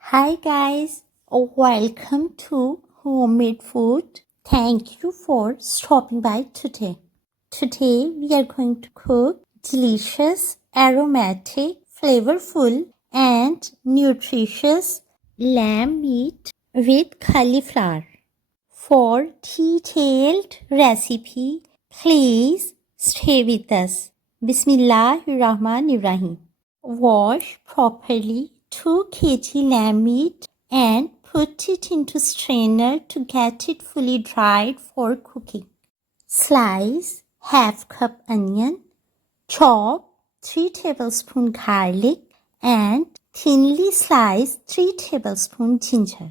Hi guys, welcome to Homemade Food. Thank you for stopping by today. Today we are going to cook delicious, aromatic, flavorful and nutritious lamb meat with cauliflower. For detailed recipe, please stay with us. Bismillahirrahmanirrahim. Wash properly 2 kg lamb meat and put it into strainer to get it fully dried for cooking. Slice half cup onion, chop 3 tablespoon garlic and thinly slice 3 tablespoon ginger.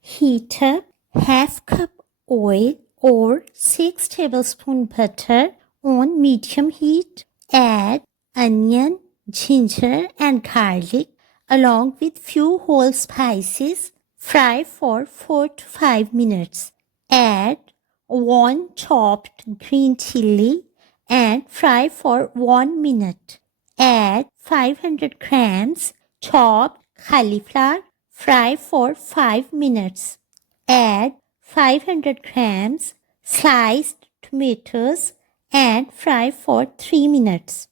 Heat up half cup oil or 6 tablespoon butter on medium heat. Add onion, ginger and garlic along with few whole spices. Fry for 4 to 5 minutes. Add 1 chopped green chili and fry for 1 minute. Add 500 grams chopped cauliflower. Fry for 5 minutes. Add 500 grams sliced tomatoes and fry for 3 minutes.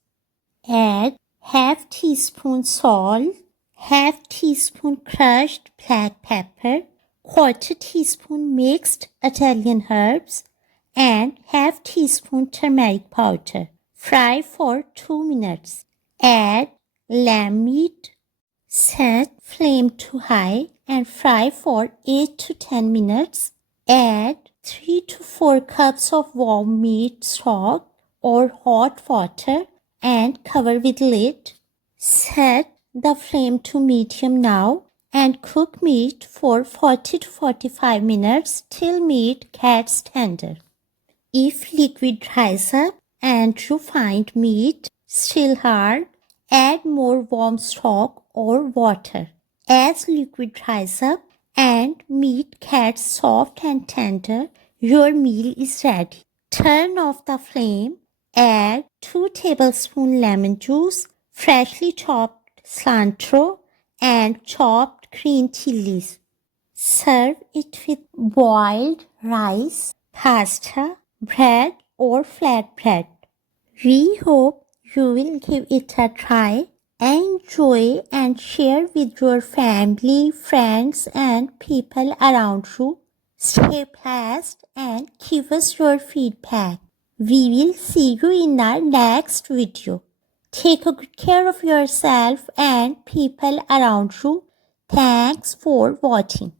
Add half teaspoon salt, half teaspoon crushed black pepper, quarter teaspoon mixed Italian herbs, and half teaspoon turmeric powder. Fry for 2 minutes. Add lamb meat. Set flame to high and fry for 8 to 10 minutes. Add 3 to 4 cups of warm meat stock or hot water and cover with lid. Set the flame to medium now and cook meat for 40 to 45 minutes till meat gets tender. If liquid dries up and you find meat still hard, add more warm stock or water. As liquid dries up and meat gets soft and tender, your meal is ready. Turn off the flame. Add 2 tablespoons lemon juice, freshly chopped cilantro, and chopped green chilies. Serve it with boiled rice, pasta, bread, or flatbread. We hope you will give it a try. Enjoy and share with your family, friends, and people around you. Stay blessed and give us your feedback. We will see you in our next video. Take good care of yourself and people around you. Thanks for watching.